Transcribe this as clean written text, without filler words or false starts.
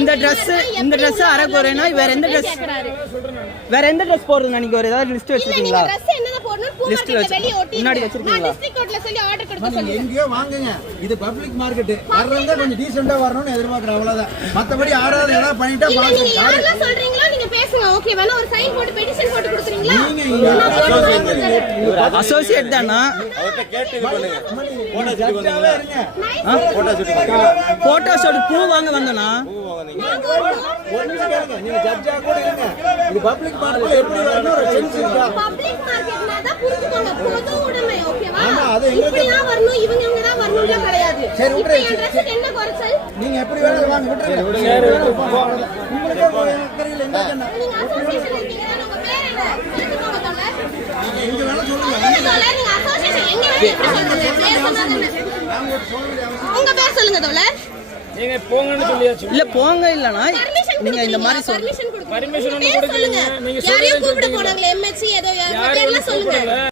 இந்த ட்ரெஸ் அரை குறைனா வேற எந்த ட்ரெஸ் போடுறது நீங்க ஒரு ஏதாவது லிஸ்ட் வச்சிருக்கீங்களா? லிஸ்ட் வச்சு முன்னாடி வச்சிருக்கீங்களா? எங்கயோ வாங்குங்க, இது பப்ளிக் மார்க்கெட். வர்றவங்க கொஞ்சம் டீசென்ட்டா வரணும்னு எதிர்பார்க்கறேன், அவ்வளவுதான். மத்தபடி யாராவது ஏதாவது பண்ணிட்டா பாருங்க. நீங்க யாரெல்லாம் சொல்றீங்களோ நீங்க பேசுங்க, ஓகே? வேணா ஒரு சைன் போட்டு பெட்டிஷன் போட்டு கொடுத்துறீங்களா? நீங்க அசோசியேட் தானா? அவர்ட்ட கேட்டு பண்ணுங்க. போட்டோ ஷூட் பூ வாங்க வந்தனா? நீங்க ஜட்ஜா கூட இருங்க. இது பப்ளிக் மார்க்கெட் எப்படி வரணும் ஒரு சென்ஸ் இருக்கா? பப்ளிக் மார்க்கெட்னா தான் புரிஞ்சுக்கோங்க, பொது உடைமை, ஓகேவா? இப்படி தான் வரணும், இவங்க தான் வரணும்ல கிடையாது. சரி இப்போ என் ட்ரெஸ்க்கு என்ன குறைச்சல்? நீங்க எப்படி வேணாலும் வாங்க, விட்டுருங்க. உங்களுக்கு தெரியல என்ன சொன்னா? நீங்க அசோசியேஷன் இருக்கீங்க, உங்க பேர் என்ன? சொல்லுங்க தோழர். எங்க வேணா சொல்லுங்க. தோழர் நீங்க அசோசியேஷன் எங்க வேணா எப்படி சொல்றீங்க? பேர் சொன்னாங்க. உங்க பேர் சொல்லுங்க தோழர். நீங்க போங்கன்னு சொல்லியாச்சு. இல்ல போங்க இல்லனா நீங்க இந்த மாதிரி பர்மிஷன் கொடுங்க. பர்மிஷன் ஒன்னு கொடுங்க. நீங்க யாரையும் கூப்பிட போறாங்களே, எம்எச்சி ஏதோ யாரையும் சொல்லுங்க.